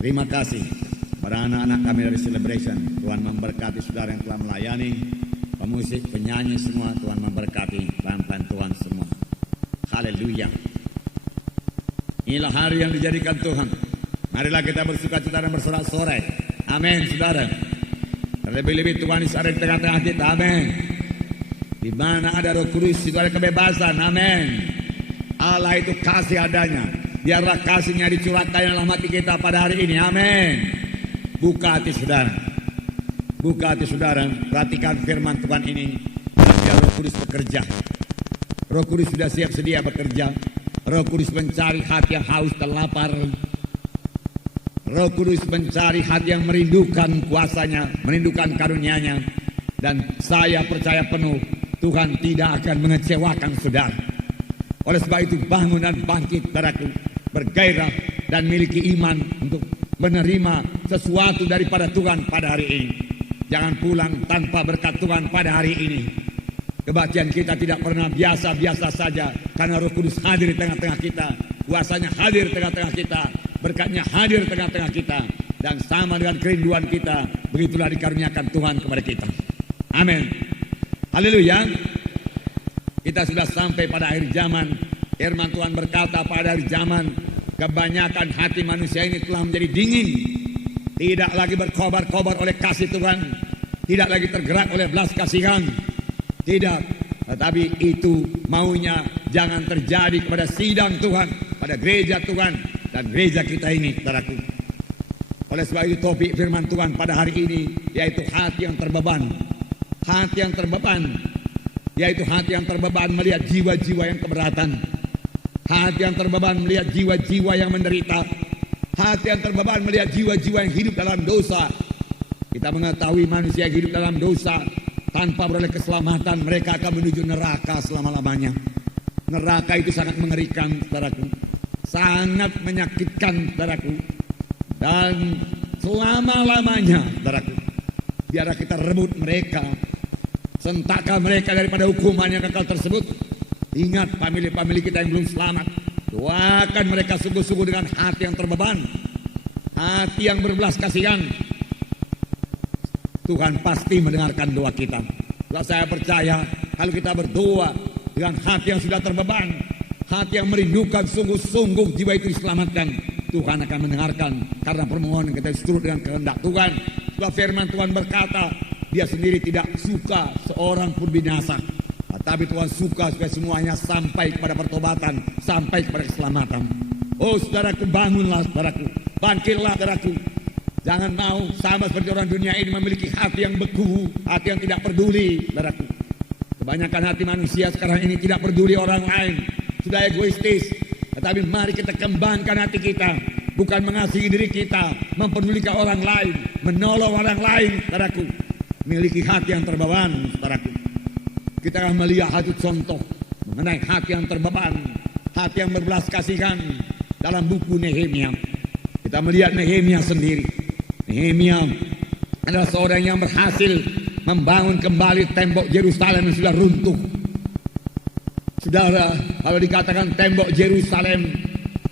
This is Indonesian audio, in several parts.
Terima kasih para anak-anak kami dari Celebration. Tuhan memberkati saudara yang telah melayani, pemusik, penyanyi semua. Tuhan memberkati pelan-pelan Tuhan semua. Haleluya. Inilah hari yang dijadikan Tuhan. Marilah kita bersuka-cita dan bersorak-sorai. Amin, saudara. Terlebih-lebih Tuhan Yesus ada di tengah-tengah kita. Amin. Di mana ada Roh Kudus itu ada kebebasan. Amin. Allah itu kasih adanya. Biarlah kasihnya dicurahkan dalam hati kita pada hari ini. Amin. Buka hati saudara. Buka hati saudara. Perhatikan firman Tuhan ini. Biar Roh Kudus bekerja. Roh Kudus sudah siap sedia bekerja. Roh Kudus mencari hati yang haus dan lapar. Roh Kudus mencari hati yang merindukan kuasanya, merindukan karunia-Nya. Dan saya percaya penuh Tuhan tidak akan mengecewakan saudara. Oleh sebab itu bangun dan bangkit saudaraku, bergairah dan miliki iman untuk menerima sesuatu daripada Tuhan pada hari ini. Jangan pulang tanpa berkat Tuhan pada hari ini. Kebaktian kita tidak pernah biasa-biasa saja, karena Roh Kudus hadir di tengah-tengah kita, kuasanya hadir di tengah-tengah kita, berkatnya hadir di tengah-tengah kita, dan sama dengan kerinduan kita, begitulah dikaruniakan Tuhan kepada kita. Amin. Haleluya. Kita sudah sampai pada akhir zaman. Firman Tuhan berkata pada akhir zaman, kebanyakan hati manusia ini telah menjadi dingin, tidak lagi berkobar-kobar oleh kasih Tuhan, tidak lagi tergerak oleh belas kasihan. Tidak, tetapi itu maunya jangan terjadi kepada sidang Tuhan, pada gereja Tuhan dan gereja kita ini, saudaraku. Oleh sebab itu topik firman Tuhan pada hari ini yaitu hati yang terbeban. Hati yang terbeban, yaitu hati yang terbeban melihat jiwa-jiwa yang keberatan. Hati yang terbeban melihat jiwa-jiwa yang menderita. Hati yang terbeban melihat jiwa-jiwa yang hidup dalam dosa. Kita mengetahui manusia yang hidup dalam dosa tanpa beroleh keselamatan, mereka akan menuju neraka selama-lamanya. Neraka itu sangat mengerikan, saudaraku. Sangat menyakitkan, saudaraku. Dan selama-lamanya, saudaraku, biarlah kita rebut mereka, sentakkan mereka daripada hukuman yang kekal tersebut. Ingat famili-famili kita yang belum selamat, doakan mereka sungguh-sungguh dengan hati yang terbeban, hati yang berbelas kasihan. Tuhan pasti mendengarkan doa kita. Kalau saya percaya, kalau kita berdoa dengan hati yang sudah terbeban, hati yang merindukan sungguh-sungguh jiwa itu diselamatkan, Tuhan akan mendengarkan, karena permohonan kita seturut dengan kehendak Tuhan. Sebab firman Tuhan berkata, Dia sendiri tidak suka seorang pun binasa, tetapi Tuhan suka supaya semuanya sampai kepada pertobatan, sampai kepada keselamatan. Oh saudaraku, bangunlah saudaraku, bangkitlah saudaraku. Jangan mau sama seperti orang dunia ini memiliki hati yang beku, hati yang tidak peduli, saudaraku. Kebanyakan hati manusia sekarang ini tidak peduli orang lain, sudah egoistis. Tetapi mari kita kembangkan hati kita, bukan mengasihi diri kita, mempedulikan orang lain, menolong orang lain, saudaraku. Miliki hati yang terbeban, saudaraku. Kita akan melihat satu contoh mengenai hati yang terbeban, hati yang berbelas kasihan dalam buku Nehemia. Kita melihat Nehemia sendiri. Nehemia adalah seorang yang berhasil membangun kembali tembok Yerusalem yang sudah runtuh. Saudara, kalau dikatakan tembok Yerusalem,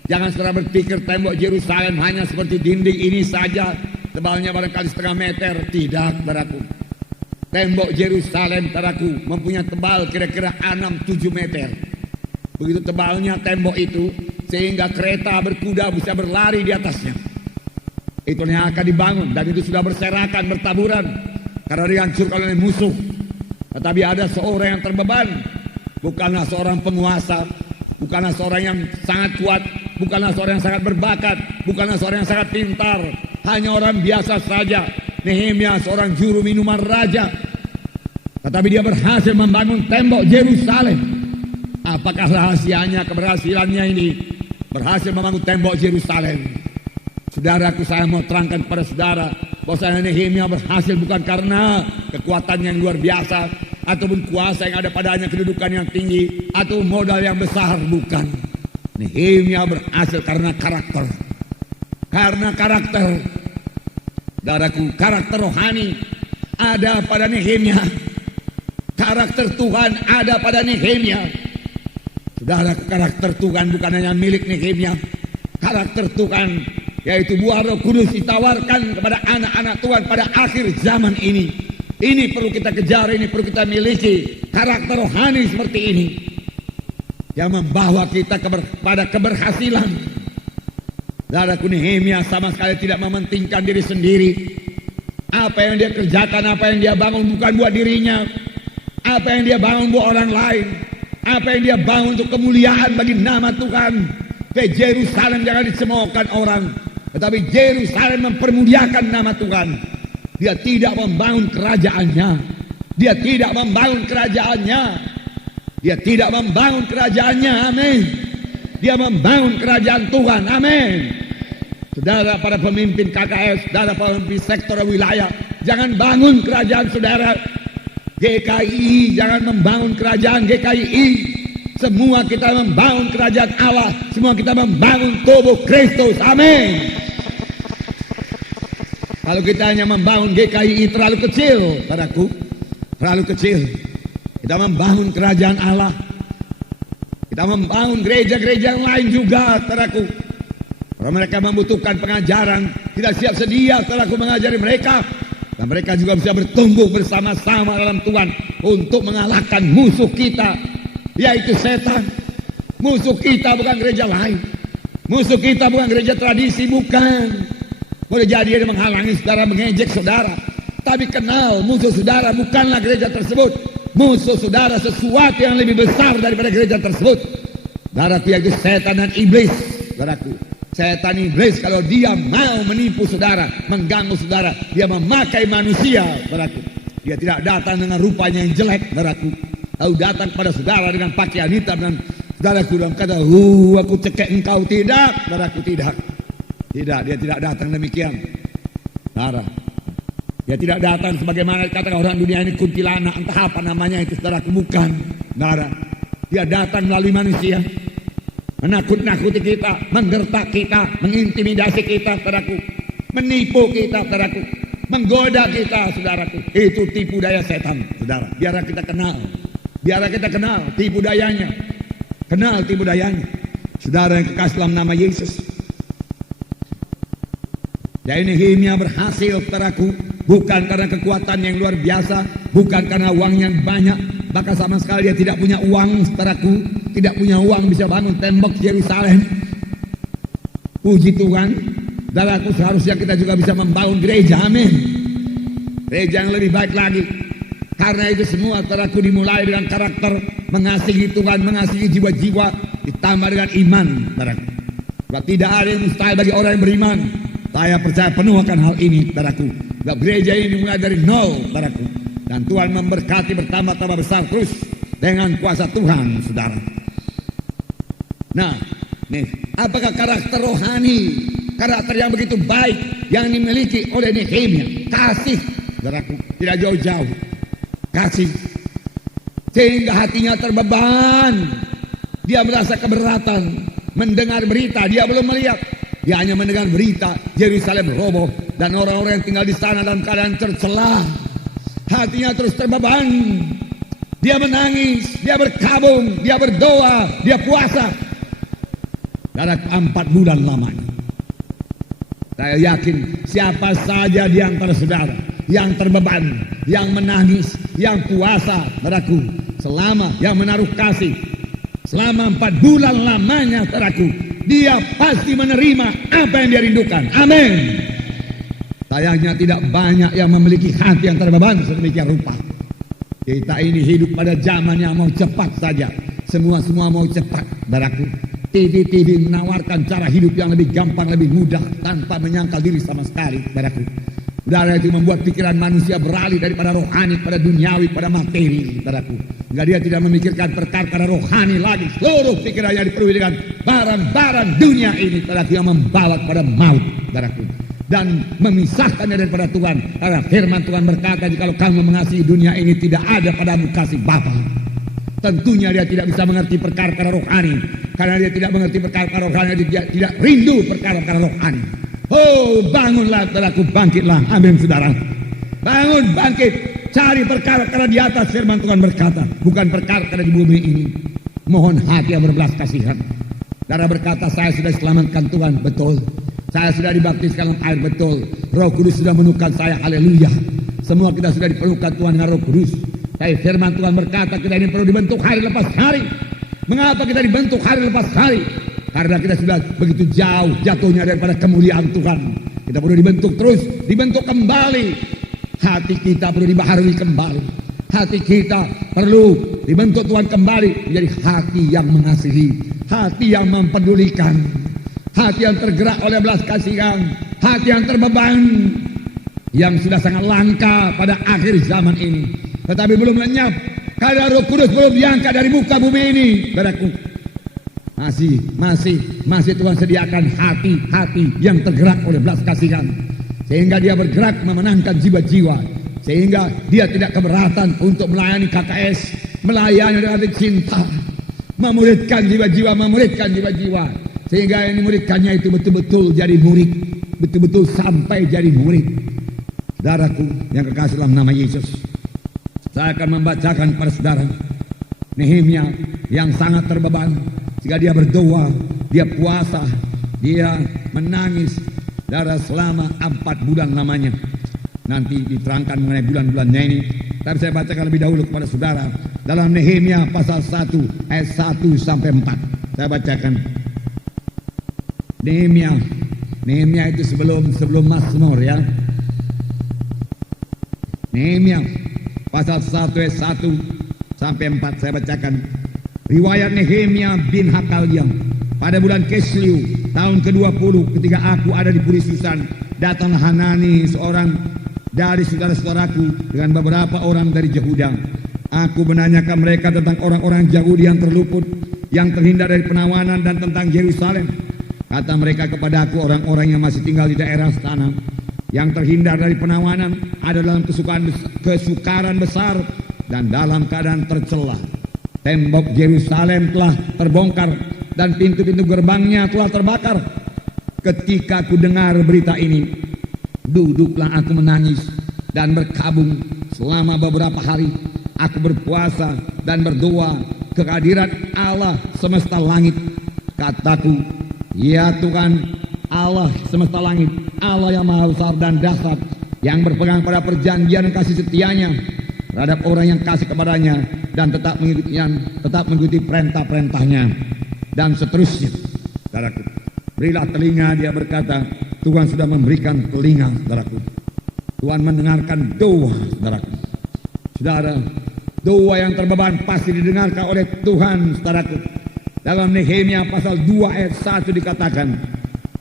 jangan saudara berpikir tembok Yerusalem hanya seperti dinding ini saja, tebalnya barangkali setengah meter. Tidak, saudaraku. Tembok Yerusalem, saudaraku, mempunyai tebal kira-kira 6-7 meter. Begitu tebalnya tembok itu, sehingga kereta berkuda bisa berlari di atasnya. Itu yang akan dibangun, dan itu sudah berserakan, bertaburan, karena dihancurkan oleh musuh. Tetapi ada seorang yang terbeban, bukanlah seorang penguasa, bukanlah seorang yang sangat kuat, bukanlah seorang yang sangat berbakat, bukanlah seorang yang sangat pintar, hanya orang biasa saja. Nehemia seorang juru minuman raja, tetapi dia berhasil membangun tembok Yerusalem. Apakah rahasianya, keberhasilannya ini? Berhasil membangun tembok Yerusalem. Saudaraku, saya mau terangkan kepada saudara bahwa Nehemia berhasil bukan karena kekuatan yang luar biasa, ataupun kuasa yang ada padanya, kedudukan yang tinggi, atau modal yang besar, bukan. Nehemia berhasil karena karakter. Karena karakter, saudaraku, karakter rohani ada pada Nehemia. Karakter Tuhan ada pada Nehemia. Saudaraku, karakter Tuhan bukan hanya milik Nehemia. Karakter Tuhan yaitu buah Roh Kudus ditawarkan kepada anak-anak Tuhan pada akhir zaman ini. Ini perlu kita kejar, ini perlu kita miliki karakter rohani seperti ini yang membawa kita pada keberhasilan. Saudaraku, Nehemia sama sekali tidak mementingkan diri sendiri. Apa yang dia kerjakan, apa yang dia bangun bukan buat dirinya. Apa yang dia bangun buat orang lain. Apa yang dia bangun untuk kemuliaan bagi nama Tuhan. Ke Yerusalem jangan dicemoohkan orang, tetapi Yerusalem mempermuliakan nama Tuhan. Dia tidak membangun kerajaannya. Dia tidak membangun kerajaannya. Dia tidak membangun kerajaannya. Amin. Dia membangun kerajaan Tuhan. Amin. Saudara para pemimpin KKS, saudara para pemimpin sektor wilayah, jangan bangun kerajaan saudara. GKI jangan membangun kerajaan GKI. Semua kita membangun kerajaan Allah. Semua kita membangun tubuh Kristus. Amin. Kalau kita hanya membangun GKI terlalu kecil, saudaraku, terlalu kecil. Kita membangun kerajaan Allah. Kita membangun gereja-gereja yang lain juga, saudaraku. Kalau mereka membutuhkan pengajaran, tidak siap sedia, saudaraku, mengajari mereka. Dan mereka juga bisa bertumbuh bersama-sama dalam Tuhan untuk mengalahkan musuh kita, yaitu setan. Musuh kita bukan gereja lain. Musuh kita bukan gereja tradisi, bukan. Boleh jadi dia menghalangi saudara, mengejek saudara. Tapi kenal musuh saudara bukanlah gereja tersebut. Musuh saudara sesuatu yang lebih besar daripada gereja tersebut. Saudaraku, yaitu setan dan iblis. Saudaraku, setan iblis kalau dia mau menipu saudara, mengganggu saudara, dia memakai manusia. Saudaraku, dia tidak datang dengan rupanya yang jelek. Saudaraku, lalu datang kepada saudara dengan pakaian hitam dan saudaraku dalam kata, aku cekek engkau. Tidak, saudaraku, tidak. Tidak, dia tidak datang demikian. Saudara, dia tidak datang sebagaimana kata orang dunia ini kuntilanak, entah apa namanya itu, saudaraku, bukan. Saudara, dia datang melalui manusia, menakut-nakuti kita, menggertak kita, mengintimidasi kita, saudaraku, menipu kita, saudaraku, menggoda kita, saudaraku. Itu tipu daya setan, saudara. Biar kita kenal, biar kita kenal tipu dayanya, kenal tipu dayanya. Saudara yang kekasih dalam nama Yesus. Dan Nehemia berhasil, saudaraku, bukan karena kekuatan yang luar biasa, bukan karena uang yang banyak, bahkan sama sekali dia tidak punya uang, saudaraku, tidak punya uang bisa bangun tembok Yerusalem. Puji Tuhan, saudaraku, seharusnya kita juga bisa membangun gereja, amin. Gereja yang lebih baik lagi. Karena itu semua, saudaraku, dimulai dengan karakter mengasihi Tuhan, mengasihi jiwa-jiwa, ditambah dengan iman, saudaraku. Sebab tidak ada yang mustahil bagi orang yang beriman. Saya percaya penuh akan hal ini, saudaraku. Gereja ini mulai dari nol, saudaraku. Dan Tuhan memberkati bertambah-tambah besar terus dengan kuasa Tuhan, saudara. Nah, nih, apakah karakter rohani, karakter yang begitu baik yang dimiliki oleh Nehemia? Kasih, saudaraku, tidak jauh-jauh. Kasih. Sehingga hatinya terbeban. Dia merasa keberatan mendengar berita, dia belum melihat. Dia hanya mendengar berita Yerusalem roboh dan orang-orang yang tinggal di sana dalam keadaan tercela. Hatinya terus terbeban. Dia menangis, dia berkabung, dia berdoa, dia puasa. Dalam 4 bulan lamanya. Saya yakin siapa saja di antara saudara yang terbeban, yang menangis, yang puasa, saudaraku, selama yang menaruh kasih, selama 4 bulan lamanya, saudaraku, dia pasti menerima apa yang dia rindukan. Amin. Sayangnya tidak banyak yang memiliki hati yang terbeban sedemikian rupa. Kita ini hidup pada zaman yang mau cepat saja. Semua mau cepat, saudaraku. TV menawarkan cara hidup yang lebih gampang, lebih mudah, tanpa menyangkal diri sama sekali, saudaraku. Saudara, itu membuat pikiran manusia beralih daripada rohani pada duniawi, pada materi, saudaraku. Sehingga dia tidak memikirkan perkara rohani lagi. Seluruh pikirannya dipenuhi dengan barang-barang dunia ini, saudaraku, yang membawa pada maut, saudaraku, dan memisahkannya daripada Tuhan. Karena firman Tuhan berkata, jikalau kamu mengasihi dunia ini, tidak ada padamu kasih Bapa. Tentunya dia tidak bisa mengerti perkara rohani. Karena dia tidak mengerti perkara rohani, dia tidak rindu perkara rohani. Oh, bangunlah, saudaraku, bangkitlah. Amin, saudara. Bangun, bangkit. Cari perkara di atas. Firman Tuhan berkata, bukan perkara di bumi ini. Mohon hati yang berbelas kasihan. Saudara berkata, saya sudah diselamatkan Tuhan. Betul. Saya sudah dibaptiskan dalam air, betul. Roh Kudus sudah menukan saya, haleluya. Semua kita sudah dipenuhkan Tuhan dengan Roh Kudus. Tapi firman Tuhan berkata kita ini perlu dibentuk hari lepas hari. Mengapa kita dibentuk hari lepas hari? Karena kita sudah begitu jauh jatuhnya daripada kemuliaan Tuhan. Kita perlu dibentuk terus, dibentuk kembali. Hati kita perlu dibaharui kembali. Hati kita perlu dibentuk Tuhan kembali menjadi hati yang mengasihi, hati yang mempedulikan, hati yang tergerak oleh belas kasihan, hati yang terbeban, yang sudah sangat langka pada akhir zaman ini, tetapi belum lenyap karena Roh Kudus belum diangkat dari muka bumi ini. Saudaraku, masih Tuhan sediakan hati-hati yang tergerak oleh belas kasihan, sehingga dia bergerak memenangkan jiwa-jiwa, sehingga dia tidak keberatan untuk melayani KKS, melayani dengan cinta, memuridkan jiwa-jiwa, sehingga yang dimuridkannya itu betul-betul jadi murid, betul-betul sampai jadi murid. Saudaraku yang kekasih dalam nama Yesus, saya akan membacakan kepada saudara Nehemia yang sangat terbeban, jika dia berdoa, dia puasa, dia menangis saudara selama 4 bulan lamanya. Nanti diterangkan mengenai bulan-bulannya ini, tapi saya bacakan lebih dahulu kepada saudara dalam Nehemia pasal 1 ayat 1 sampai 4. Saya bacakan. Nehemia itu sebelum Mazmur, ya. Nehemia pasal 1 ayat 1 sampai 4 saya bacakan. Riwayat Nehemia bin Hakalia, pada bulan Kislew tahun ke-20 ketika aku ada di Puri Susan, datang Hanani seorang dari saudara-saudaraku dengan beberapa orang dari Yehuda. Aku menanyakan mereka tentang orang-orang Yahudi yang terluput, yang terhindar dari penawanan, dan tentang Yerusalem. Kata mereka kepadaku, orang-orang yang masih tinggal di daerah sana, yang terhindar dari penawanan, ada dalam kesukaran besar dan dalam keadaan tercela. Tembok Yerusalem telah terbongkar dan pintu-pintu gerbangnya telah terbakar. Ketika aku dengar berita ini, duduklah aku menangis dan berkabung selama beberapa hari. Aku berpuasa dan berdoa ke hadirat Allah semesta langit. Kataku, ya Tuhan Allah semesta langit, Allah yang maha besar dan dahsyat, yang berpegang pada perjanjian dan kasih setianya terhadap orang yang kasih kepadanya dan tetap mengikuti perintah-perintahnya, dan seterusnya. Saudaraku, berilah telinga, dia berkata. Tuhan sudah memberikan telinga, saudaraku. Tuhan mendengarkan doa, saudaraku. Saudara, doa yang terbeban pasti didengarkan oleh Tuhan, saudaraku. Dalam Nehemia pasal 2 ayat 1 dikatakan,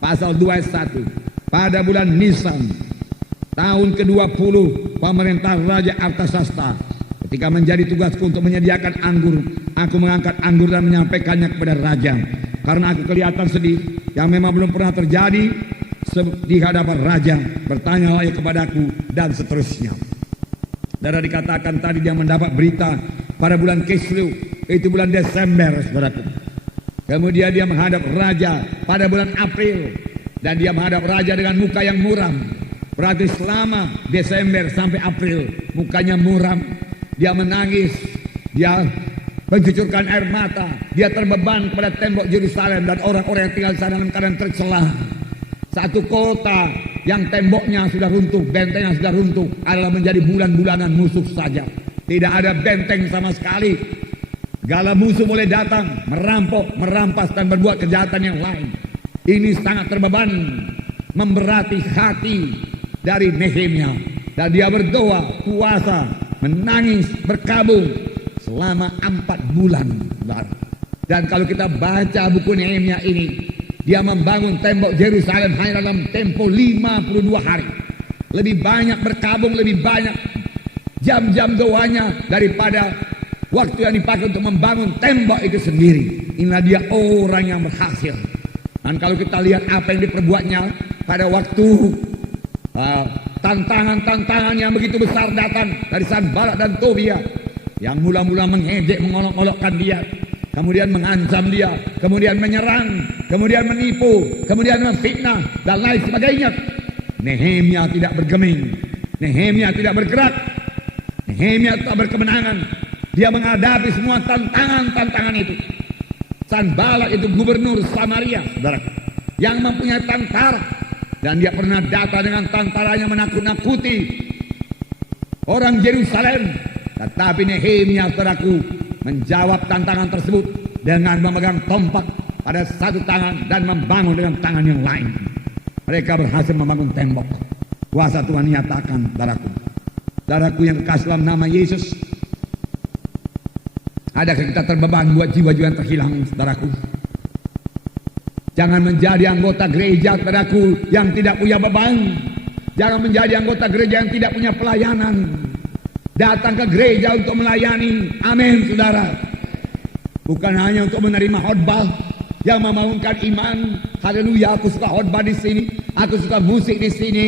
pasal 2 ayat 1, pada bulan Nisan tahun ke-20 pemerintah Raja Artasasta, ketika menjadi tugasku untuk menyediakan anggur, aku mengangkat anggur dan menyampaikannya kepada raja. Karena aku kelihatan sedih yang memang belum pernah terjadi di hadapan raja. Bertanyalah ia kepadaku, dan seterusnya. Dan dikatakan tadi dia mendapat berita pada bulan Kislew, itu bulan Desember, saudaraku. Kemudian dia menghadap raja pada bulan April, dan dia menghadap raja dengan muka yang muram. Berarti selama Desember sampai April mukanya muram, dia menangis, dia mencucurkan air mata, dia terbeban kepada tembok Yerusalem dan orang-orang yang tinggal di sana dalam keadaan tercela. Satu kota yang temboknya sudah runtuh, bentengnya sudah runtuh, adalah menjadi bulan-bulanan musuh saja. Tidak ada benteng sama sekali. Segala musuh boleh datang, merampok, merampas, dan berbuat kejahatan yang lain. Ini sangat terbeban, memberati hati dari Nehemia. Dan dia berdoa, puasa, menangis, berkabung selama 4 bulan. Dan kalau kita baca buku Nehemia ini, dia membangun tembok Yerusalem hanya dalam tempo 52 hari. Lebih banyak berkabung, lebih banyak jam-jam doanya daripada waktu yang dipakai untuk membangun tembok itu sendiri. Inilah dia orang yang berhasil. Dan kalau kita lihat apa yang diperbuatnya pada waktu tantangan-tantangan yang begitu besar datang dari Sanballat dan Tobia, yang mula-mula mengejek, mengolok-olokkan dia, kemudian mengancam dia, kemudian menyerang, kemudian menipu, kemudian memfitnah, dan lain sebagainya. Nehemia tidak bergeming, Nehemia tidak bergerak, Nehemia tak berkemenangan. Dia menghadapi semua tantangan-tantangan itu. Sanballat itu gubernur Samaria, saudara, yang mempunyai tentara, Dan dia pernah datang dengan tentaranya menakut-nakuti orang Yerusalem. Tetapi Nehemia saudaraku menjawab tantangan tersebut dengan memegang tombak pada satu tangan dan membangun dengan tangan yang lain. Mereka berhasil membangun tembok. Kuasa Tuhan nyatakan, saudaraku yang kekasih dalam nama Yesus. Adakah kita terbeban buat jiwa-jiwa yang terhilang, saudaraku? Jangan menjadi anggota gereja, saudaraku, yang tidak punya beban. Jangan menjadi anggota gereja yang tidak punya pelayanan. Datang ke gereja untuk melayani. Amin, saudara. Bukan hanya untuk menerima khotbah yang membangunkan iman. Haleluya, aku suka khotbah di sini. Aku suka musik di sini.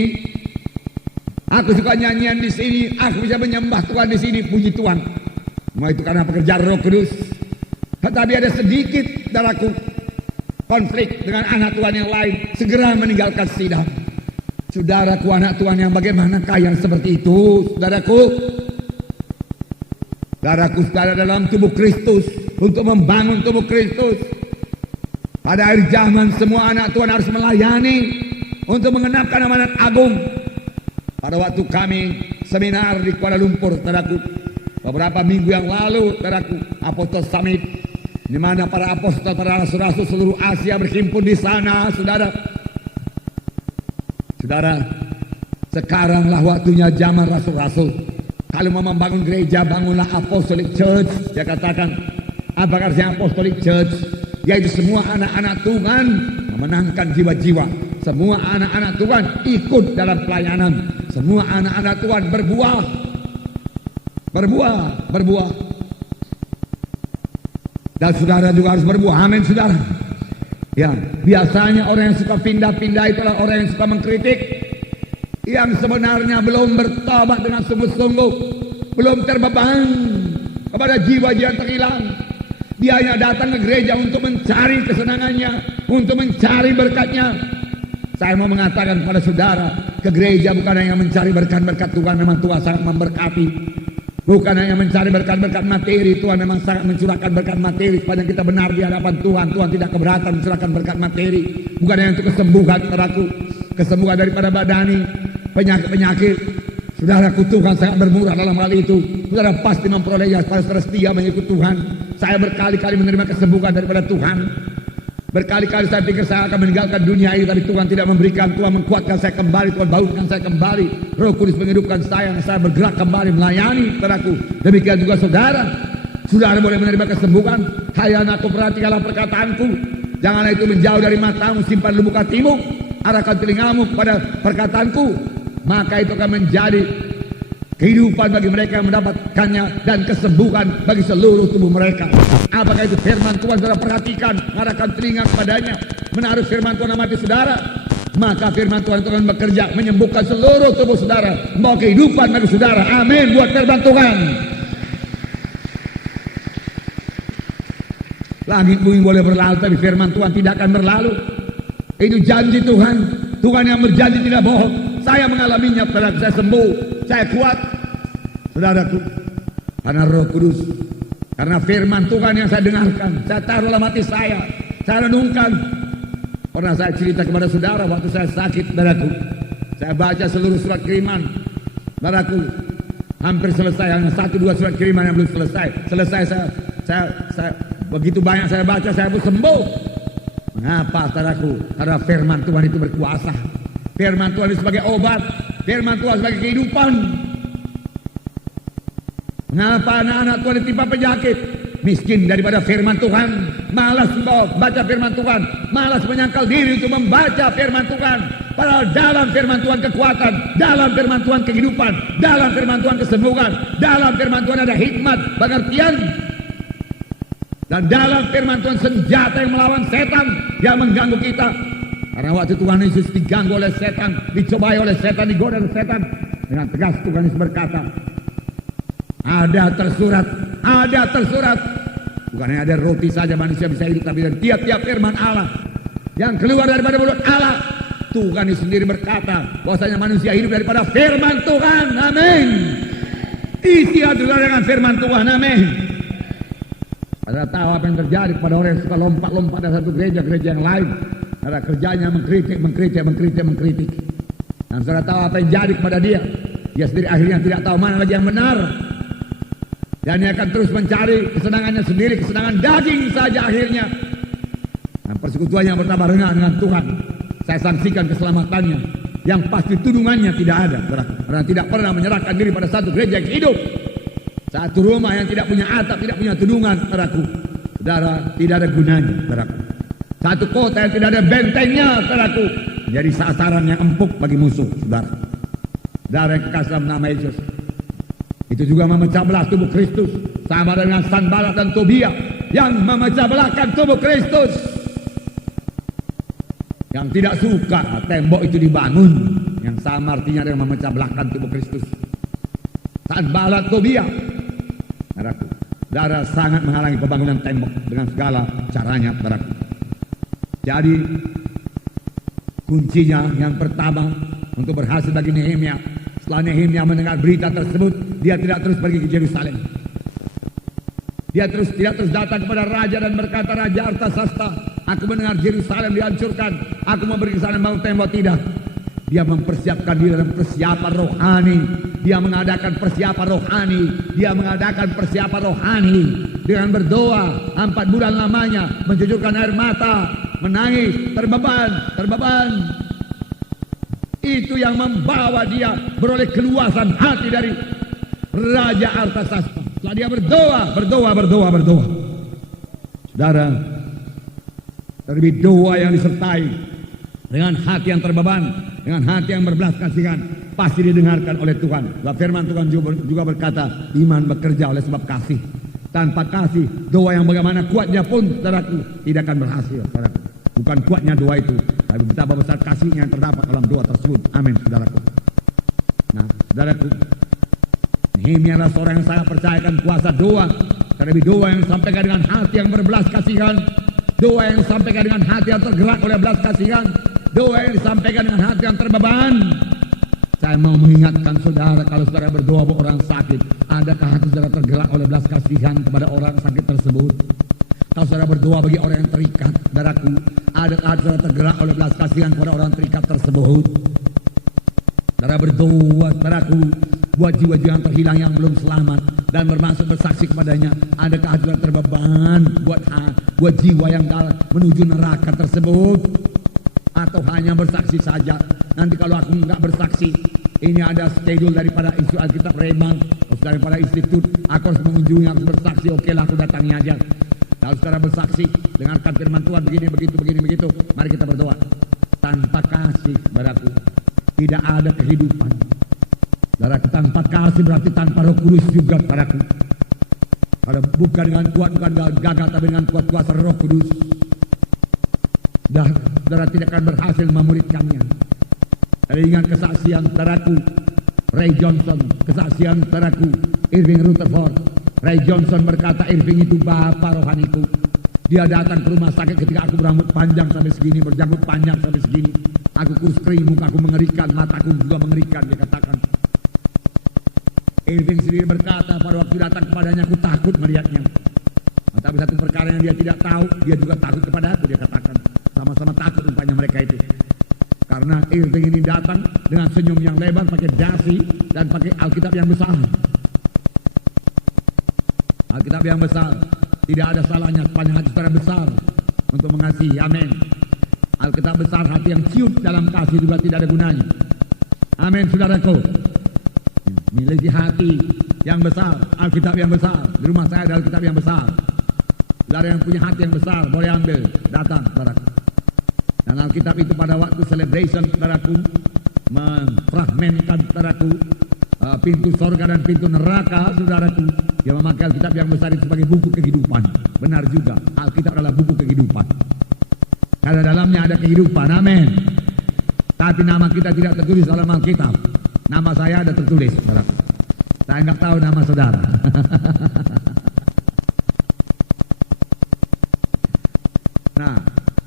Aku suka nyanyian di sini. Aku bisa menyembah Tuhan di sini. Puji Tuhan. Semua itu karena pekerjaan Roh Kudus. Tetapi ada sedikit, saudaraku, konflik dengan anak Tuhan yang lain. Segera meninggalkan sidang. Saudaraku, anak Tuhan yang bagaimanakah yang seperti itu, saudaraku? Saudaraku, saudara dalam tubuh Kristus, untuk membangun tubuh Kristus. Pada akhir zaman semua anak Tuhan harus melayani untuk mengenapkan amanat agung. Pada waktu kami seminar di Kuala Lumpur, saudaraku, beberapa minggu yang lalu, saudaraku, Apostol Summit, di mana para apostol, para rasul-rasul seluruh Asia berhimpun di sana, saudara. Saudara, sekaranglah waktunya zaman rasul-rasul. Kalau mau membangun gereja, bangunlah Apostolic Church. Dia katakan, apa artinya Apostolic Church? Yaitu semua anak-anak Tuhan memenangkan jiwa-jiwa. Semua anak-anak Tuhan ikut dalam pelayanan. Semua anak-anak Tuhan berbuah. Dan saudara juga harus berbuah. Amin, saudara. Ya, biasanya orang yang suka pindah-pindah itulah orang yang suka mengkritik, yang sebenarnya belum bertobat dengan sungguh-sungguh, belum terbeban kepada jiwa-jiwa yang terhilang. Dia hanya datang ke gereja untuk mencari kesenangannya, untuk mencari berkatnya. Saya mau mengatakan kepada saudara, ke gereja bukan hanya mencari berkat-berkat Tuhan, memang Tuhan sangat memberkati. Bukan hanya mencari berkat-berkat materi, Tuhan memang sangat mencurahkan berkat materi sepanjang kita benar di hadapan Tuhan. Tuhan tidak keberatan mencurahkan berkat materi. Bukan hanya untuk kesembuhan, saudaraku, kesembuhan daripada badani, penyakit-penyakit. Saudaraku, Tuhan sangat bermurah dalam hal itu. Saudara pasti memperolehnya pada saudara setia mengikut Tuhan. Saya berkali-kali menerima kesembuhan daripada Tuhan. Berkali-kali saya pikir saya akan meninggalkan dunia ini, tapi Tuhan tidak memberikan. Tuhan menguatkan saya kembali, Tuhan bangunkan saya kembali. Roh Kudus menghidupkan saya bergerak kembali melayani, saudaraku. Demikian juga saudara. Saudara boleh menerima kesembuhan. Hai anakku, perhatikanlah perkataanku. Janganlah itu menjauh dari matamu, simpan lubuk hatimu. Arahkan telingamu kepada perkataanku. Maka itu akan menjadi kehidupan bagi mereka yang mendapatkannya dan kesembuhan bagi seluruh tubuh mereka. Apakah itu firman Tuhan? Saudara perhatikan, arahkan telinga kepadanya, menaruh firman Tuhan dalam hati saudara. Maka firman Tuhan itu akan bekerja menyembuhkan seluruh tubuh saudara, membawa kehidupan bagi saudara. Amin. Buat firman Tuhan. Langit bumi boleh berlalu, tapi firman Tuhan tidak akan berlalu. Itu janji Tuhan. Tuhan yang berjanji tidak bohong. Saya mengalaminya, saudara. Saya sembuh, saya kuat, saudaraku, karena Roh Kudus, karena firman Tuhan yang saya dengarkan, saya taruh dalam hati saya renungkan. Pernah saya cerita kepada saudara waktu saya sakit, saudaraku, saya baca seluruh surat kiriman, saudaraku, hampir selesai, hanya 1-2 surat kiriman yang belum selesai. Saya begitu banyak saya baca, saya pun sembuh. Mengapa, saudaraku? Karena firman Tuhan itu berkuasa. Firman Tuhan itu sebagai obat, firman Tuhan sebagai kehidupan. Mengapa anak-anak Tuhan ditimpa penyakit? Miskin daripada firman Tuhan, malas baca firman Tuhan, malas menyangkal diri untuk membaca firman Tuhan. Padahal dalam firman Tuhan kekuatan, dalam firman Tuhan kehidupan, dalam firman Tuhan kesembuhan, dalam firman Tuhan ada hikmat, pengertian. Dan dalam firman Tuhan senjata yang melawan setan yang mengganggu kita. Karena waktu Tuhan Yesus diganggu oleh setan, dicobai oleh setan, digoda oleh setan, dengan tegas Tuhan Yesus berkata, ada tersurat. Bukan hanya ada roti saja manusia bisa hidup, tapi dari tiap-tiap firman Allah yang keluar daripada mulut Allah. Tuhan Yesus sendiri berkata bahwasanya manusia hidup daripada firman Tuhan. Amin. Isi hatilah dengan firman Tuhan. Amin. Pada tahu apa yang terjadi pada orang yang suka lompat-lompat dari satu gereja yang lain. Ada kerjanya mengkritik. Dan saudara tahu apa yang jadi kepada dia. Dia sendiri akhirnya tidak tahu mana lagi yang benar. Dan dia akan terus mencari kesenangannya sendiri, kesenangan daging saja akhirnya. Dan persekutuannya bertambah rengah dengan Tuhan. Saya saksikan keselamatannya. Yang pasti tudungannya tidak ada. Karena tidak pernah menyerahkan diri pada satu gereja yang hidup. Satu rumah yang tidak punya atap, tidak punya tudungan, saudaraku. Saudara, tidak ada gunanya, saudaraku. Satu kota yang tidak ada bentengnya, saudaraku, jadi sasaran yang empuk bagi musuh, saudara. Saudara yang kekasih dalam nama Yesus. Itu juga memecah belah tubuh Kristus, sama dengan Sanbalat dan Tobia yang memecah belahkan tubuh Kristus. Yang tidak suka tembok itu dibangun, yang sama artinya dengan memecah belahkan tubuh Kristus. Sanbalat, Tobia, saudaraku, saudara sangat menghalangi pembangunan tembok dengan segala caranya, saudaraku. Jadi kuncinya yang pertama untuk berhasil bagi Nehemia, setelah Nehemia mendengar berita tersebut, dia tidak terus pergi ke Yerusalem. Dia tidak terus datang kepada raja dan berkata, Raja Artasasta, aku mendengar Yerusalem dihancurkan, aku mau pergi ke sana bangun tembok. Tidak. Dia mempersiapkan diri dalam persiapan rohani. Dia mengadakan persiapan rohani. Dia mengadakan persiapan rohani dengan berdoa 4 bulan lamanya, mencucurkan air mata, menangis, terbeban. Itu yang membawa dia beroleh keluasan hati dari Raja Artasasta. Setelah dia berdoa. Saudara, terlebih doa yang disertai dengan hati yang terbeban, dengan hati yang berbelas kasihan, pasti didengarkan oleh Tuhan. Sebab firman Tuhan juga berkata, iman bekerja oleh sebab kasih. Tanpa kasih, doa yang bagaimana kuatnya pun, saudaraku, tidak akan berhasil, saudaraku. Bukan kuatnya doa itu, tapi betapa besar kasihnya yang terdapat dalam doa tersebut. Amin, saudaraku. Nah, saudaraku, Nehemia adalah seorang yang sangat percayakan kuasa doa. Terlebih doa yang disampaikan dengan hati yang berbelas kasihan, doa yang disampaikan dengan hati yang tergerak oleh belas kasihan, doa yang disampaikan dengan hati yang terbeban. Saya mau mengingatkan saudara, kalau saudara berdoa buat orang sakit, adakah hati saudara tergerak oleh belas kasihan kepada orang sakit tersebut? Kalau saudara berdoa bagi orang yang terikat, saudaraku, adakah hati saudara tergerak oleh belas kasihan kepada orang terikat tersebut? Saudara berdoa, saudaraku, buat jiwa-jiwa yang terhilang yang belum selamat dan bermaksud bersaksi kepadanya. Adakah hati saudara terbeban buat jiwa yang menuju neraka tersebut? Atau hanya bersaksi saja? Nanti kalau aku enggak bersaksi, ini ada schedule daripada Institut Alkitab Remang, daripada institut, aku harus mengunjungi, aku bersaksi, okelah aku datangi aja. Kalau saudara bersaksi, dengarkan firman Tuhan begini, begitu, mari kita berdoa. Tanpa kasih, saudaraku, tidak ada kehidupan. Saudaraku, tanpa kasih berarti tanpa Roh Kudus juga, saudaraku. Kalau bukan dengan kuat, bukan gagal, tapi dengan kuat kuasa Roh Kudus, saudara tidak akan berhasil memuridkannya. Saya ingat kesaksian saudaraku Ray Johnson, kesaksian saudaraku Irving Rutherford. Ray Johnson berkata, Irving itu bapa rohaniku. Dia datang ke rumah sakit ketika aku berambut panjang sampai segini, berjanggut panjang sampai segini. Aku kurus kering, muka aku mengerikan, mataku juga mengerikan, dia katakan. Irving sendiri berkata, pada waktu datang kepadanya aku takut melihatnya. Tapi satu perkara yang dia tidak tahu, dia juga takut kepada aku, dia katakan. Sama-sama takut rupanya mereka itu. Karena Irving ini datang dengan senyum yang lebar, pakai dasi dan pakai Alkitab yang besar. Alkitab yang besar, tidak ada salahnya sepanjang hati saudara besar untuk mengasihi. Amin. Alkitab besar, hati yang ciut dalam kasih juga tidak ada gunanya. Amin, saudaraku. Miliki hati yang besar, Alkitab yang besar. Di rumah saya ada Alkitab yang besar. Saudara yang punya hati yang besar boleh ambil, datang, saudaraku. Dan Alkitab itu pada waktu celebration, saudaraku, memfragmentkan, saudaraku, pintu sorga dan pintu neraka, saudaraku. Dia memakai Alkitab yang besar itu sebagai buku kehidupan. Benar juga, Alkitab adalah buku kehidupan. Karena dalamnya ada kehidupan, amin. Tapi nama kita tidak tertulis dalam Alkitab. Nama saya ada tertulis, saudaraku. Saya nggak tahu nama saudara. Nah,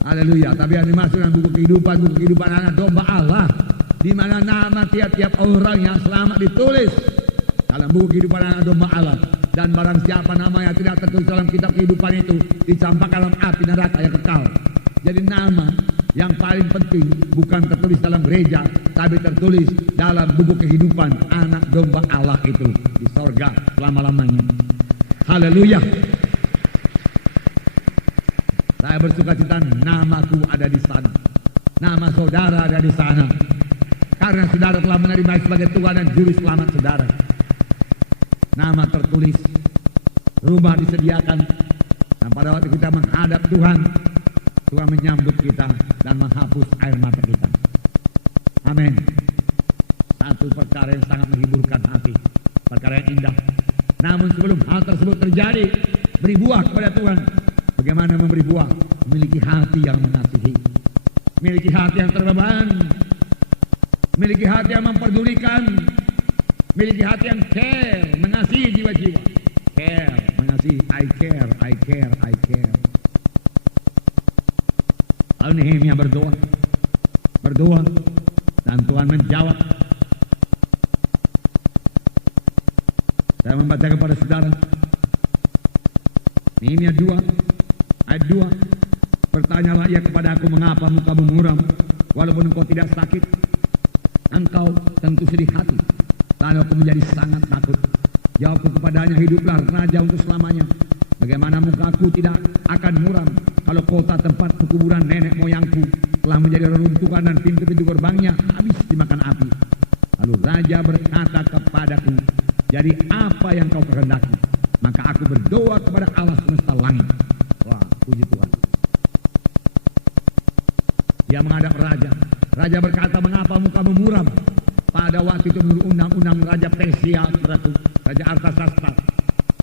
haleluya. Tapi yang dimaksud dengan buku kehidupan anak domba Allah, di mana nama tiap-tiap orang yang selamat ditulis dalam buku kehidupan anak domba Allah. Dan barang siapa nama yang tidak tertulis dalam kitab kehidupan itu, dicampakkan dalam api neraka yang kekal. Jadi nama Yang paling penting bukan tertulis dalam gereja, tapi tertulis dalam buku kehidupan anak domba Allah itu di sorga selama-lamanya. Haleluya. Saya bersukacita namaku ada di sana. Nama saudara ada di sana. Karena saudara telah menerima sebagai Tuhan dan Juru Selamat saudara. Nama tertulis, rumah disediakan, dan pada waktu kita menghadap Tuhan, Tuhan menyambut kita dan menghapus air mata kita. Amin. Satu perkara yang sangat menghiburkan hati, perkara yang indah. Namun sebelum hal tersebut terjadi, beri buah kepada Tuhan. Bagaimana memberi buah? Memiliki hati yang mengasihi, memiliki hati yang terbeban, memiliki hati yang memperdulikan, memiliki hati yang care, mengasihi jiwa-jiwa. Care, mengasihi, I care, I care, I care. Lalu Nehemia berdoa, dan Tuhan menjawab. Saya membaca kepada saudara Nehemia 2 ayat 2. Bertanyalah ia kepada aku, mengapa mukamu muram walaupun engkau tidak sakit? Engkau tentu sedih hati. Lalu aku menjadi sangat takut. Jawabku kepadanya, hiduplah raja untuk selamanya. Bagaimana mukaku tidak akan muram kalau kota tempat pekuburan nenek moyangku telah menjadi reruntuhan dan pintu-pintu gerbangnya habis dimakan api. Lalu raja berkata kepadaku, jadi apa yang kau kehendaki? Maka aku berdoa kepada Allah semesta langit. Wah, puji Tuhan. Dia menghadap raja. Raja berkata, mengapa mukamu muram? Pada waktu itu menurut undang-undang Raja Persia, Raja Artasasta,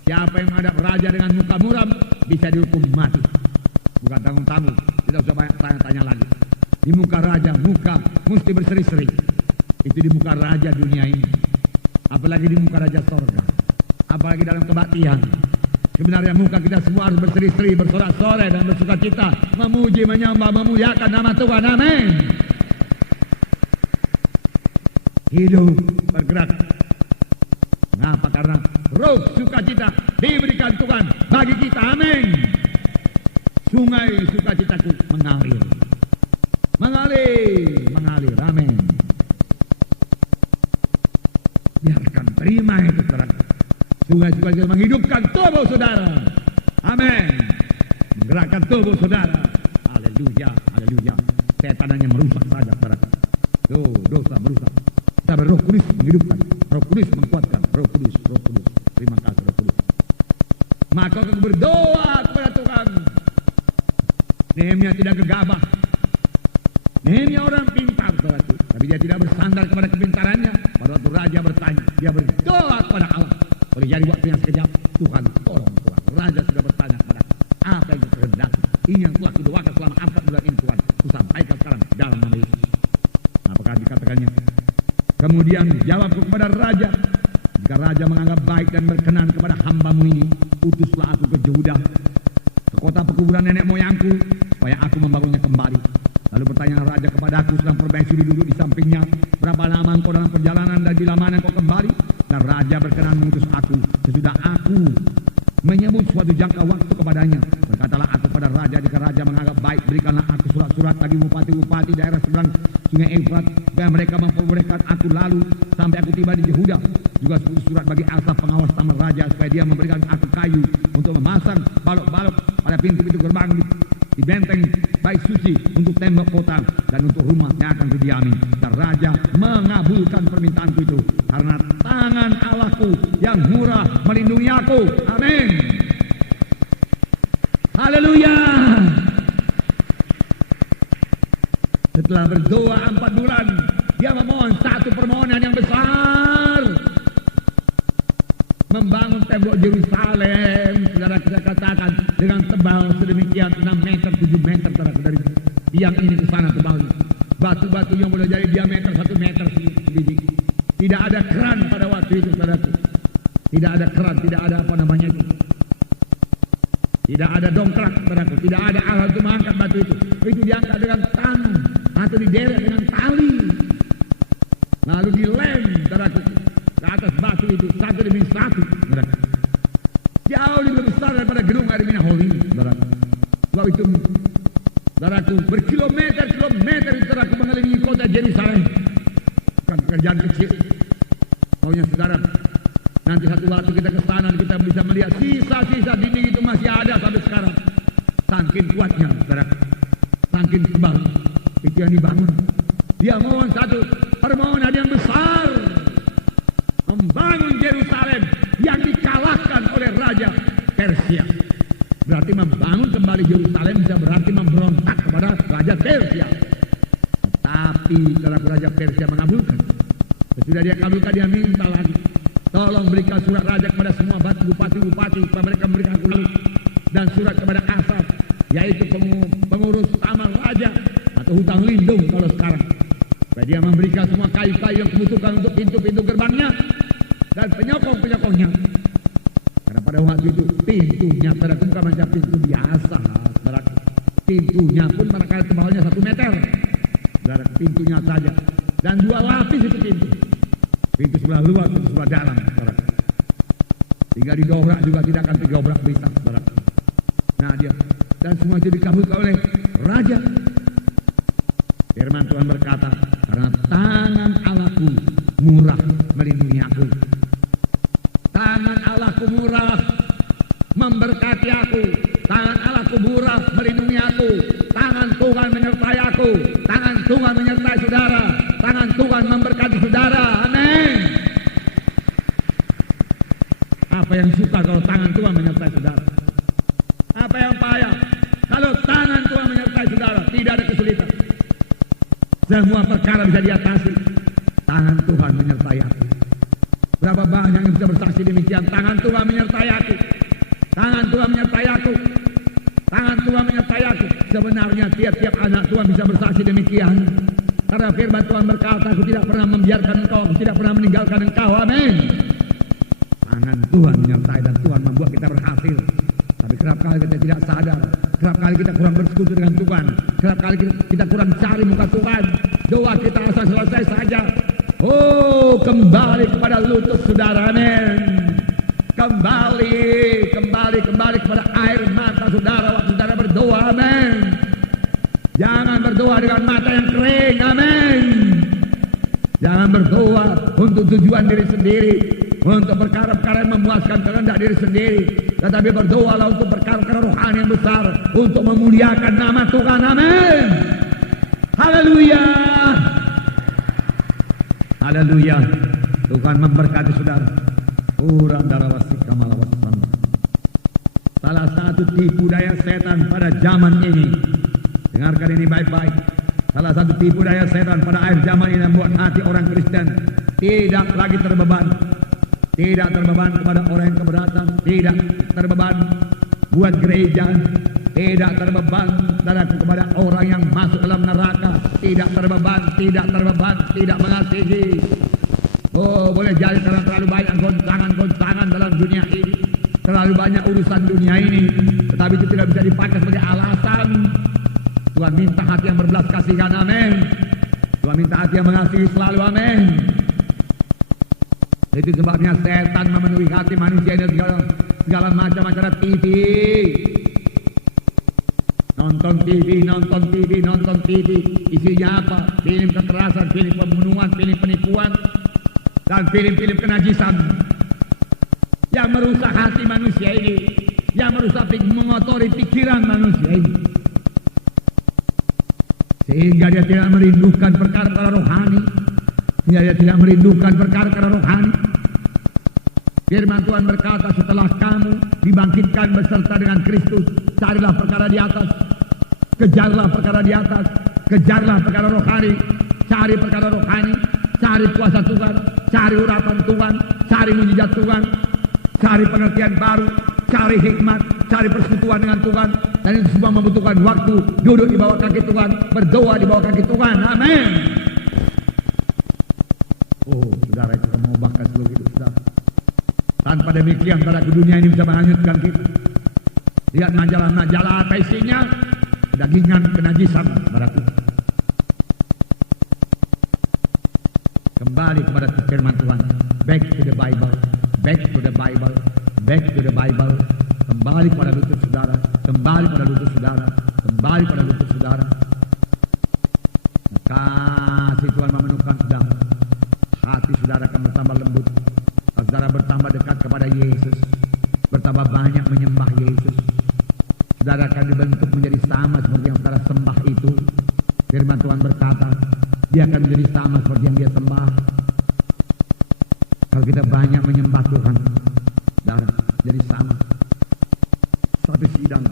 siapa yang menghadap raja dengan muka muram bisa dihukum mati. Bukan tanggung-tanggung, tidak usah banyak tanya-tanya lagi. Di muka raja, muka mesti berseri-seri. Itu di muka raja dunia ini. Apalagi di muka raja sorga. Apalagi dalam kebaktian. Sebenarnya muka kita semua harus berseri-seri, bersorak-sorai dan bersukacita, memuji, menyembah, memuliakan nama Tuhan. Amin. Hidup bergerak. Mengapa? Karena roh sukacita diberikan Tuhan bagi kita. Amin. Sungai sukacitaku mengalir. Mengalir. Amin. Biarkan terima itu saudara. Sungai sukacita menghidupkan tubuh saudara. Amin. Menggerakkan tubuh saudara. Haleluya. Setan hanya merusak saja saudara. Tuh, dosa merusak. Tapi Roh Kudus menghidupkan, Roh Kudus menguatkan, Roh Kudus. Terima kasih Roh Kudus. Maka aku berdoa kepada Tuhan. Nehemia tidak gegabah. Nehemia orang pintar, saudaraku. Tapi dia tidak bersandar kepada kepintarannya. Pada waktu raja bertanya, dia berdoa kepada Allah. Boleh jadi waktu yang sekejap, Tuhan tolong Tuhan. Raja sudah bertanya kepada apa yang kehendaki. Ini yang telah kudoakan selama 4 bulan ini Tuhan. Kusampaikan sekarang dalam nama Yesus. Apakah dikatakannya? Kemudian jawabku kepada raja, jika raja menganggap baik dan berkenan kepada hamba-Mu ini, utuslah aku ke Yehuda, ke kota pekuburan nenek moyangku, supaya aku membangunnya kembali. Lalu bertanya raja kepadaku, sedang permaisuri duduk di sampingnya, berapa lama engkau dalam perjalanan dan bila mana engkau kembali? Dan raja berkenan mengutus aku, sesudah aku menyebut suatu jangka waktu kepadanya. Berkatalah aku pada raja, jika raja menganggap baik, berikanlah aku surat-surat bagi bupati-bupati daerah seberang Sungai Efrat, supaya mereka memperbolehkan aku lalu sampai aku tiba di Yehuda. Juga surat bagi Asaf pengawas taman raja, supaya dia memberikan aku kayu untuk memasang balok-balok pada pintu-pintu gerbang di benteng bait suci, untuk tembok kota dan untuk rumah yang akan kudiami. Dan raja mengabulkan permintaanku itu, karena tangan Allahku yang murah melindungi aku. Amin. Haleluya. Setelah berdoa 4 bulan, dia memohon satu permohonan yang besar, membangun tembok Yerusalem. Saudara, kita katakan dengan tebal sedemikian 6 meter, 7 meter dari tiang ini ke sana tebalnya. Batu-batu yang boleh jadi diameter 1 meter sedikit. Tidak ada keran pada waktu itu, saudaraku. Tidak ada keran, tidak ada apa namanya itu. Tidak ada dongkrak, saudaraku. Tidak ada alat untuk mengangkat batu itu. Itu diangkat dengan tangan atau dideret dengan tali. Lalu dilem, saudaraku, ke atas batu itu satu demi satu, saudaraku. Jauh lebih besar daripada gedung Armina Hall ini, saudaraku. Sebab itu Saudaraku, berkilometer-kilometer saudaraku mengelilingi kota Yerusalem. Bukan pekerjaan kecil. Maunya saudara, nanti satu waktu kita ke sana kita bisa melihat sisa-sisa dinding itu masih ada sampai sekarang. Saking kuatnya, saudara. Saking tebal itu yang dibangun. Dia mohon satu permohonan yang besar, membangun Yerusalem yang dikalahkan oleh Raja Persia. Berarti membangun kembali Yerusalem bisa berarti memberontak kepada Raja Persia. Tapi kalau Raja Persia mengabulkan, sesudah dia kabulkan dia minta lagi, tolong berikan surat raja kepada semua bupati-bupati supaya mereka memberikan kulit, dan surat kepada Asaf, yaitu pengurus taman raja atau hutang lindung kalau sekarang, supaya dia memberikan semua kayu-kayu yang dibutuhkan untuk pintu-pintu gerbangnya dan penyokong-penyokongnya. Karena pada waktu itu pintunya bukan macam pintu biasa, pintunya pun manakala tebalnya 1 meter, pintunya saja, dan 2 lapis itu pintu sebelah luar, pintu sebelah dalam, tinggal didobrak juga tidak akan didobrak bisa, nah dia, dan semua itu dikabulkan oleh raja. Firman Tuhan berkata, karena tangan Allahku murah melindungi aku, tangan Allahku murah memberkati aku, tangan Allahku murah melindungi aku, tangan Tuhan menyertai aku, tangan Tuhan menyertai saudara, tangan Tuhan memberkati saudara. Amin. Apa yang suka kalau tangan Tuhan menyertai saudara? Apa yang payah kalau tangan Tuhan menyertai saudara? Tidak ada kesulitan, semua perkara bisa diatasi. Tangan Tuhan menyertai aku. Berapa banyak yang bisa bersaksi demikian? Tangan Tuhan menyertai aku, tangan Tuhan menyertai aku, tangan Tuhan menyertai aku. Sebenarnya tiap-tiap anak Tuhan bisa bersaksi demikian. Karena firman Tuhan berkata, aku tidak pernah membiarkan engkau, aku tidak pernah meninggalkan engkau. Amin. Tangan Tuhan menyertai dan Tuhan membuat kita berhasil. Tapi kerap kali kita tidak sadar, kerap kali kita kurang bersekutu dengan Tuhan, kerap kali kita kurang cari muka Tuhan. Doa kita asal selesai saja. Oh, kembali kepada lutut saudara. Amin. Kembali kepada air mata saudara waktu saudara berdoa. Amin. Jangan berdoa dengan mata yang kering. Amin. Jangan berdoa untuk tujuan diri sendiri, untuk perkara-perkara yang memuaskan kehendak diri sendiri, tetapi berdoalah untuk perkara-perkara rohani yang besar, untuk memuliakan nama Tuhan. Amin. Haleluya. Haleluya. Tuhan memberkati saudara. Salah satu tipu daya setan pada zaman ini, dengarkan ini baik-baik. Salah satu tipu daya setan pada akhir zaman ini membuat hati orang Kristen tidak lagi terbeban. Tidak terbeban kepada orang yang keberatan, tidak terbeban buat gereja, tidak terbeban kepada orang yang masuk dalam neraka, tidak terbeban, tidak mengasihi. Oh, boleh jadi karena terlalu banyak goncangan dalam dunia ini, terlalu banyak urusan dunia ini, tetapi itu tidak bisa dipakai sebagai alasan. Tuhan minta hati yang berbelas kasihan. Amin. Tuhan minta hati yang mengasihi selalu. Amin. Itu sebabnya setan memenuhi hati manusia ini segala macam acara TV. Nonton TV. Isinya apa? Film kekerasan, film pembunuhan, film penipuan, dan film-film kenajisan yang merusak hati manusia ini, yang merusak, mengotori pikiran manusia ini, sehingga dia tidak merindukan perkara-perkara rohani. Dia tidak merindukan perkara-perkara rohani. Firman Tuhan berkata, setelah kamu dibangkitkan beserta dengan Kristus, carilah perkara di atas, kejarlah perkara di atas, kejarlah perkara rohani, cari perkara rohani, cari kuasa Tuhan, cari urapan Tuhan, cari mujizat Tuhan, cari pengertian baru, cari hikmat, cari persekutuan dengan Tuhan. Dan itu semua membutuhkan waktu. Duduk di bawah kaki Tuhan, berdoa di bawah kaki Tuhan. Amin. Oh, saudara, itu mau bahkan seluruh hidup saudara. Tanpa demikian, saudara, dunia ini bisa menghanyutkan kita. Lihat majalah-majalah apa isinya? Kedagingan, kenajisan, saudaraku. Kembali kepada firman Tuhan. Back to the Bible. Back to the Bible. Back to the Bible. kembali pada lutut saudara, kembali pada lutut saudara, kembali pada lutut saudara. Kasih Tuhan memenuhkan saudara. Hati saudara akan bertambah lembut. Saudara bertambah dekat kepada Yesus, bertambah banyak menyembah Yesus. Saudara akan dibentuk menjadi sama seperti yang saudara sembah itu. Firman Tuhan berkata, dia akan menjadi sama seperti yang dia sembah. Kalau kita banyak menyembah Tuhan, saudara jadi sama. Satu sidang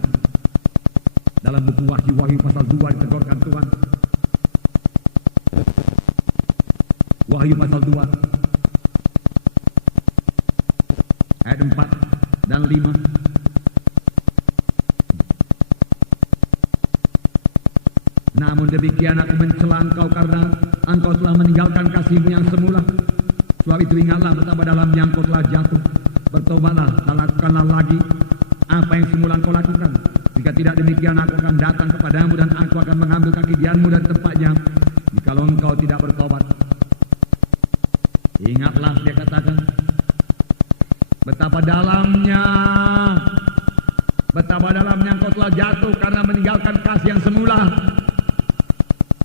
dalam buku Wahyu pasal 2 ditegurkan Tuhan. Wahyu pasal 2 ayat 4 dan 5. Namun demikian aku mencela engkau karena engkau telah meninggalkan kasihmu yang semula. Sebab itu ingatlah betapa dalamnya engkau telah jatuh. Bertobatlah dan lakukanlah lagi apa yang semula engkau lakukan. Jika tidak demikian aku akan datang kepadamu dan aku akan mengambil kaki dianmu dari tempatnya. Jikalau engkau tidak bertobat. Ingatlah, dia katakan, betapa dalamnya engkau telah jatuh karena meninggalkan kasih yang semula.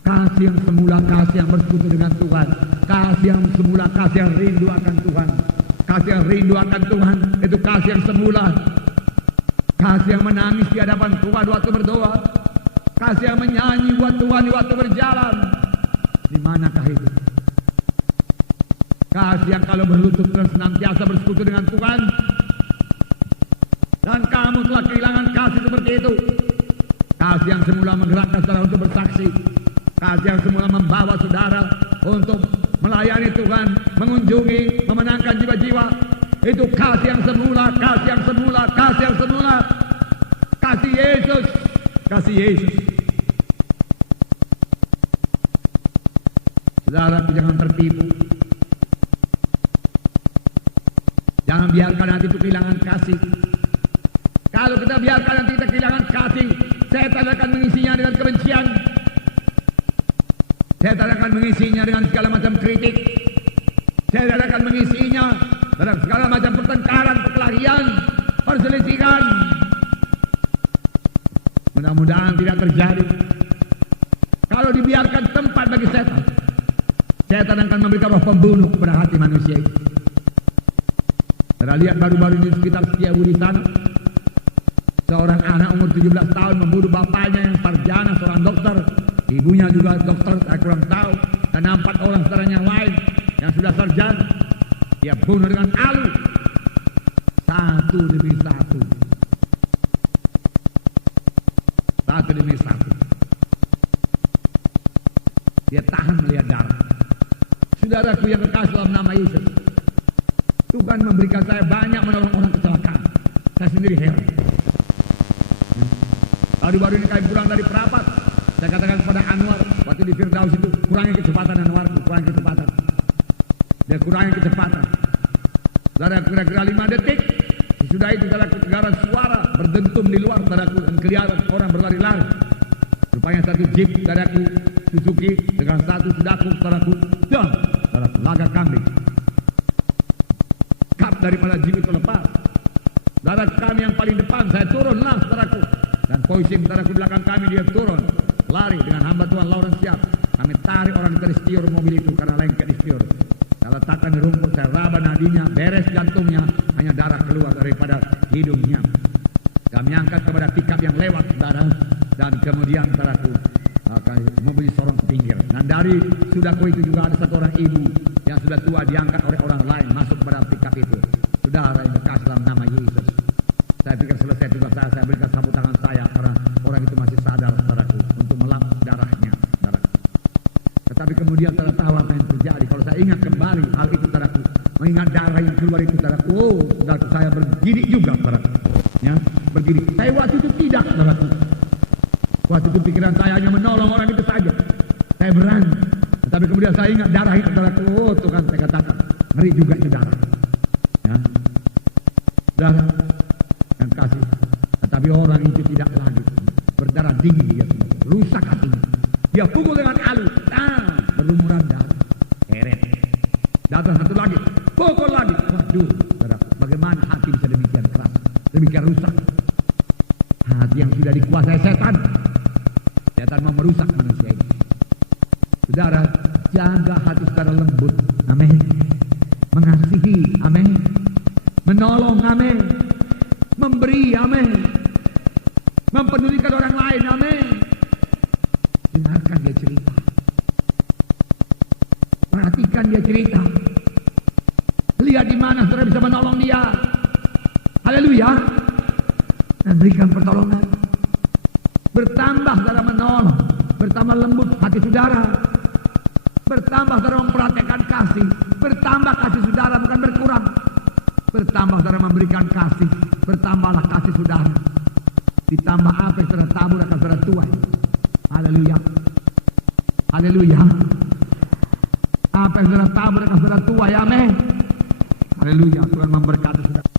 Kasih yang semula, kasih yang bersekutu dengan Tuhan. Kasih yang semula, kasih yang rindu akan Tuhan. Kasih yang rindu akan Tuhan, itu kasih yang semula. Kasih yang menangis di hadapan Tuhan waktu berdoa. Kasih yang menyanyi buat Tuhan di waktu berjalan. Di manakah itu? Kasih yang kalau berlutut dan senantiasa bersekutu dengan Tuhan. Dan kamu telah kehilangan kasih seperti itu. Kasih yang semula menggerakkan saudara untuk bersaksi. Kasih yang semula membawa saudara untuk melayani Tuhan, mengunjungi, memenangkan jiwa-jiwa. Itu kasih yang semula, kasih yang semula, kasih yang semula. Kasih Yesus, kasih Yesus. Saudara, jangan tertipu. Jangan biarkan nanti itu kehilangan kasih. Kalau kita biarkan nanti kita kehilangan kasih, setan akan mengisinya dengan kebencian. Setan akan mengisinya dengan segala macam kritik. Setan akan mengisinya dengan segala macam pertengkaran, perkelahian, perselisihan. Mudah-mudahan tidak terjadi. Kalau dibiarkan tempat bagi setan, setan akan memberikan roh pembunuh kepada hati manusia itu. Kita lihat baru-baru ini sekitar Setiabudi sana, seorang anak umur 17 tahun membunuh bapaknya yang sarjana, seorang dokter, ibunya juga dokter, saya kurang tahu, dan 4 orang saudaranya lain yang sudah sarjana. Dia bunuh dengan alu, satu demi satu, satu demi satu. Dia tahan melihat darah. Saudaraku yang kekasih dalam nama Yesus, Tuhan memberikan saya banyak menolong orang kecelakaan. Saya sendiri heran. Baru-baru ini kami pulang dari perapat, saya katakan kepada Anwar waktu di Firdaus itu, kurangi kecepatan Anwar, kurangi kecepatan. Dia kurangi kecepatan. Saudara, kira-kira 5 detik, sesudah itu saudara suara berdentum di luar, saudaraku, dan kelihatan orang berlari-lari. Rupanya satu jeep saudaraku Suzuki dengan satu sudaku saudaraku, dan saudaraku laga kambing. Kap daripada jeep itu lepas. Saudara kami yang paling depan, saya turunlah saudaraku. Dan polisi saudaraku di belakang kami, dia turun. Lari dengan hamba Tuhan Lawrence siap. Kami tarik orang dari stior mobil itu karena lengket di stior. Saya letakkan di rumput, saya raba nadinya, beres jantungnya, hanya darah keluar daripada hidungnya. Kami angkat kepada pickup yang lewat saudara. Dan kemudian saudaraku, mobil sorong ke pinggir. Dan dari sudaku itu juga ada satu orang ibu yang sudah tua diangkat oleh orang lain masuk kepada pickup itu. Saudara yang dikasih dalam nama Yesus, saya pikir selesai tugas saya berikan sapu tangan saya karena orang itu masih sadar saudaraku untuk melap darahnya saudaraku. Tetapi kemudian saudara tahu apa yang terjadi. Kalau saya ingat kembali hal itu saudaraku, mengingat darah yang keluar itu saudaraku, oh saudaraku, saya bergidik juga saudaraku, ya bergidik. Saya waktu itu tidak saudaraku. Waktu itu pikiran saya hanya menolong orang itu saja. Saya berani. Tapi kemudian saya ingat darah itu saudaraku, oh Tuhan, saya katakan ngeri juga itu darah. Ya. Darah yang kasih. Tetapi orang itu tidak lagi berdarah dingin, dia rusak hatinya. Dia pukul dengan alu, berlumuran darah. Heret. Datang satu lagi, pukul lagi. Waduh, saudara, bagaimana hati bisa demikian keras, demikian rusak? Hati yang sudah dikuasai setan. Setan mau merusak manusia ini. Saudara, jaga hati saudara lembut. Amin. Mengasihi. Amin. Menolong. Amin. Memberi. Amin. Mempedulikan orang lain. Amin. Dengarkan dia cerita. Perhatikan dia cerita. Lihat di mana saudara bisa menolong dia. Haleluya. Dan berikan pertolongan. Bertambah saudara menolong. Bertambah lembut hati saudara. Bertambah saudara memperhatikan kasih. Bertambah kasih saudara, bukan berkurang. Bertambah saudara memberikan kasih. Bertambahlah kasih saudara. Ditambah apa yang saudara tabur akan saudara tuai. Haleluya. Haleluya. Apa yang saudara tabur akan saudara tuai. Amin. Haleluya. Tuhan memberkati saudara.